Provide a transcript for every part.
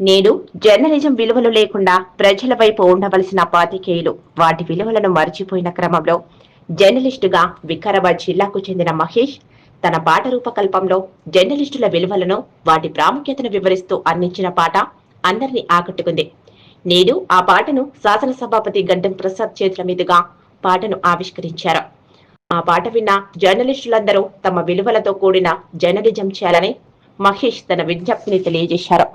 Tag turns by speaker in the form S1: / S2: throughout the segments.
S1: నేడు జర్నలిజం విలువలు లేకుండా ప్రజల వైపు ఉండవలసిన పాతికేయులు. వాటి విలువలను మర్చిపోయిన క్రమంలో జర్నలిస్టుగా వికారాబాద్ జిల్లాకు చెందిన మహేష్ తన పాట రూపకల్పంలో జర్నలిస్టుల విలువలను వాటి ప్రాముఖ్యతను వివరిస్తూ అందించిన పాట అందరినీ ఆకట్టుకుంది. నేడు ఆ పాటను శాసనసభాపతి గడ్డం ప్రసాద్ చేతుల మీదుగా పాటను ఆవిష్కరించారు. ఆ పాట విన్న జర్నలిస్టులందరూ తమ విలువలతో కూడిన జర్నలిజం చేయాలని మహేష్ తన విజ్ఞప్తిని తెలియజేశారు.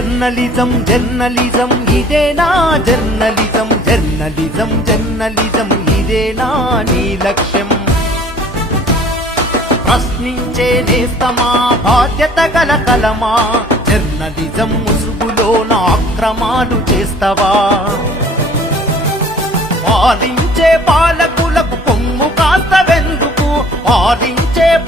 S2: జర్నలిజం జర్నలిజం ఇదేనా? జర్నలిజం జర్నలిజం జర్నలిజం ఇదేనా నీ లక్ష్యం? ప్రశ్నించే నేస్తమా? బాధ్యత గల కలమా జర్నలిజం ముసుగులోన అక్రమాలు చేస్తావా? పాలించే పాలకులకు కొమ్ము కాస్త వెందుకు. పాలించే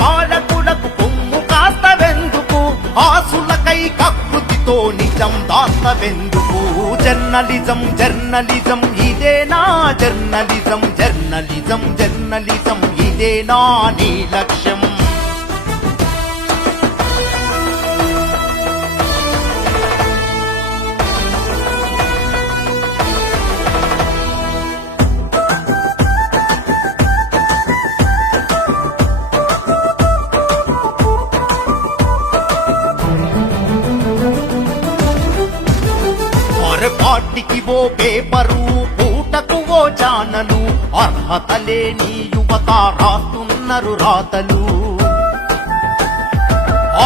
S2: దాస్తవెందుకు జర్నలిజం జర్నలిజం ఇదేనా జర్నలిజం జర్నలిజం జర్నలిజం ఇదేనా నీ లక్ష్యం. పొరపాటికి ఓ పేపరు పూటకు ఓ ఛానలు అర్హత లేని యువత రాస్తున్నారు రాతలు.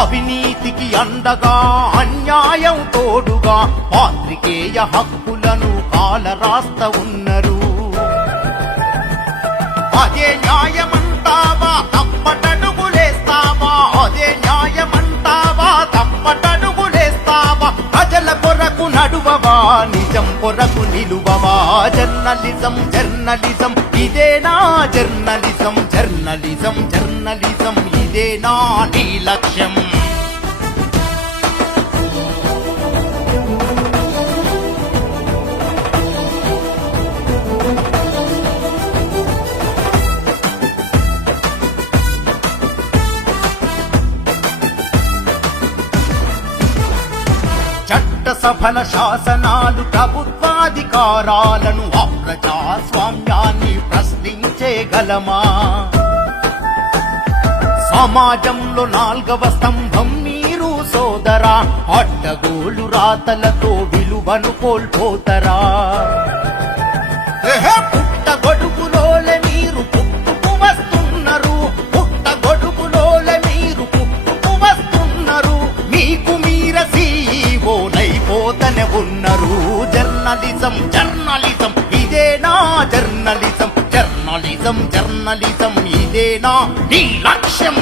S2: అవినీతికి అండగా అన్యాయం తోడుగా పాత్రికేయ హక్కులను కాల రాస్త ఉన్నారు. అదే న్యాయమన్న జర్నలిజం జర్నలిజం ఇదేనా జర్నలిజం జర్నలిజం జర్నలిజం ఇదేనా నీ లక్ష్యం. చట్టసభల శాసనాలు ప్రభుత్వాధికారాలను అప్రజాస్వామ్యాన్ని ప్రశ్నించేగలమా సమాజంలో నాల్గవ స్తంభం మీరు సోదరా అడ్డగోలు రాతలతో విలువను కోల్పోతరా? మీరు పుట్టుకు వస్తున్నారు. పుట్టగొడుగులోలే మీరు పుట్టుకు వస్తున్నారు. మీకు మీర సీఈఓ నైపోతనే ఉన్నారు. Journalism journalism. జర్నలిజం ఇదేనా నీ లక్ష్యం?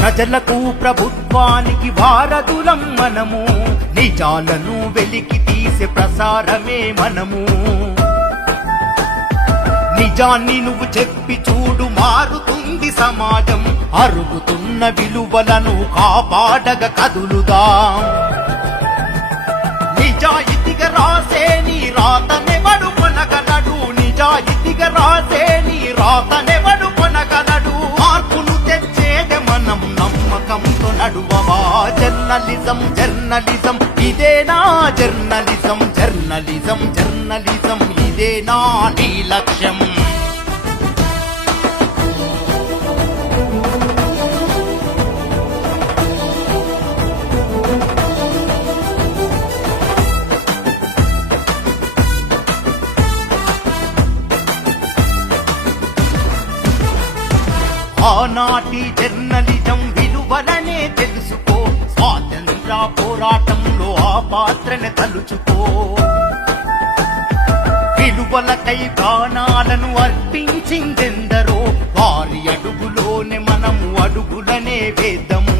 S2: ప్రజలకు ప్రభుత్వానికి వారదులం మనము. నిజాలను వెలికి తీసే ప్రసారమే మనము. నిజాన్ని నువ్వు చెప్పి చూడు మారుతుంది సమాజం. అరుగుతున్న విలువలను కాపాడగ కదులుదా. నిజాయితీగా రాసే నీ రాతనెవడు కొనగలడు నిజాయితీగా రాసే నీ రాతనెవడు కొనగలడు మార్పును తెచ్చేదే మనం నమ్మకంతో నడువా జర్నలిజం జర్నలిజం. ఇదేనా జర్నలిజం జర్నలిజం జర్నలిజం. ఇదే నా నీ లక్ష్యం? ఆనాటి జర్నలిజం విలువలనే తెలుసుకో పోరాటంలో ఆ పాత్రని తలుచుకో. విలువలకై ప్రాణాలను అర్పించిందెందరో వారి అడుగులోనే మనము అడుగులనే వేద్దాము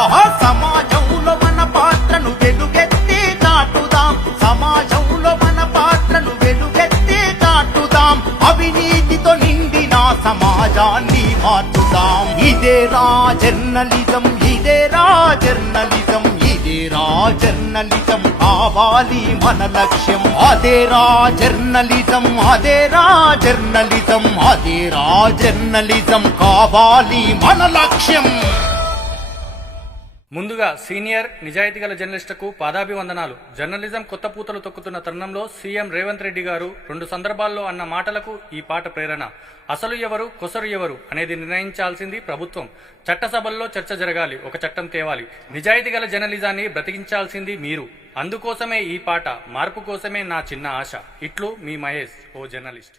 S2: ఆహా సమాజంలో మన పాత్రను వెలుగెత్తి దాటుదాం. సమాజంలో మన పాత్రను వెలుగెత్తి దాటుదాం. అవినీతితో నిండిన సమాజాన్ని మార్చుదాం. ఇదే రా జర్నలిజం జర్నలిజం ఇదే రా జర్నలిజం కావాలి మన లక్ష్యం. అదే రా జర్నలిజం అదే రా జర్నలిజం అదే రా జర్నలిజం కావాలి మన లక్ష్యం.
S3: ముందుగా సీనియర్ నిజాయితీ గల జర్నలిస్టుకు పాదాభివందనాలు. జర్నలిజం కొత్త పూతలు తొక్కుతున్న తరుణంలో సీఎం రేవంత్ రెడ్డి గారు రెండు సందర్భాల్లో అన్న మాటలకు ఈ పాట ప్రేరణ. అసలు ఎవరు కొసరు ఎవరు అనేది నిర్ణయించాల్సింది ప్రభుత్వం. చట్టసభల్లో చర్చ జరగాలి ఒక చట్టం తేవాలి. నిజాయితీ గల జర్నలిజాన్ని బ్రతికించాల్సింది మీరు. అందుకోసమే ఈ పాట మార్పు కోసమే నా చిన్న ఆశ. ఇట్లు మీ మహేష్ ఓ జర్నలిస్ట్.